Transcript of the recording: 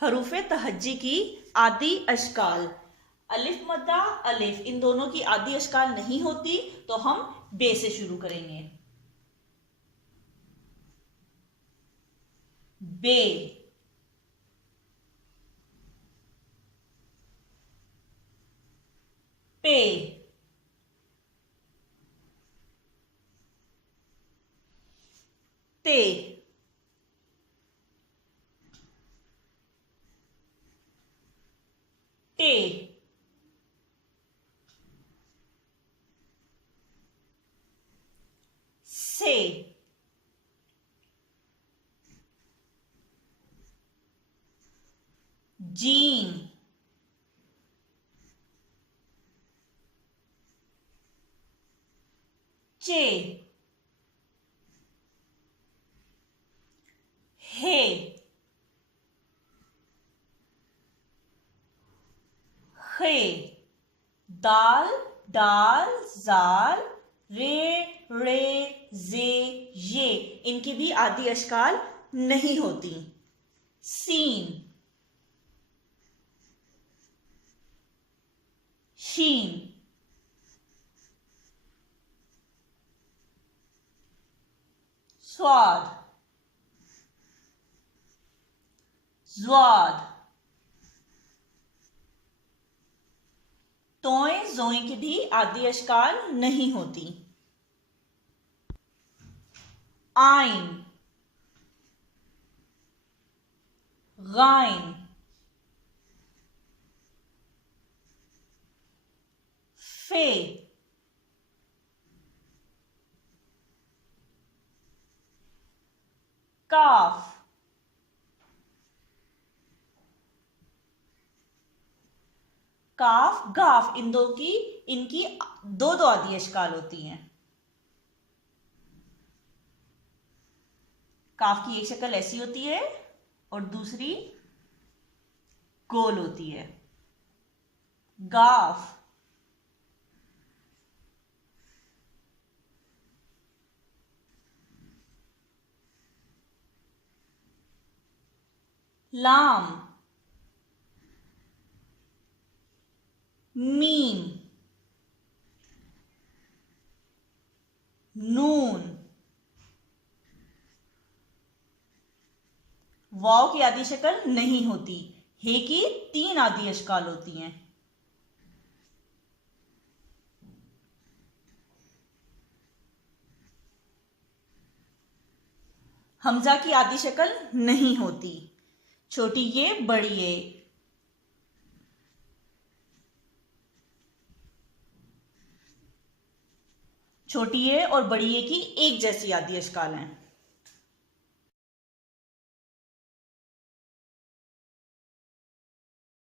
हरूफे तहज्जी की आदि अशकाल। अलिफ मद्दा अलिफ इन दोनों की आदि अशकाल नहीं होती, तो हम बे से शुरू करेंगे। बे, पे, ते, टे, से, जीम, चे, हे, खे, दाल, डाल, जाल, रे, जे, ये इनकी भी आदि अशकाल नहीं होती। सीन, शीन, स्वाद, ज़्वाद, तोए जोए की भी आदि अशकाल नहीं होती। आइन, गाइन, फे, काफ, काफ, गाफ इनकी दो आदि अशकाल होती हैं। काफ की एक शक्ल ऐसी होती है और दूसरी गोल होती है। गाफ, लाम, मीम, नून, वाव की आदि शक्ल नहीं होती। हे की 3 आदि अशकाल होती हैं। हमजा की आदि शक्ल नहीं होती। छोटी ये, बड़ी ये। छोटी ये और बड़ी ये की एक जैसी आदि अशकाल हैं।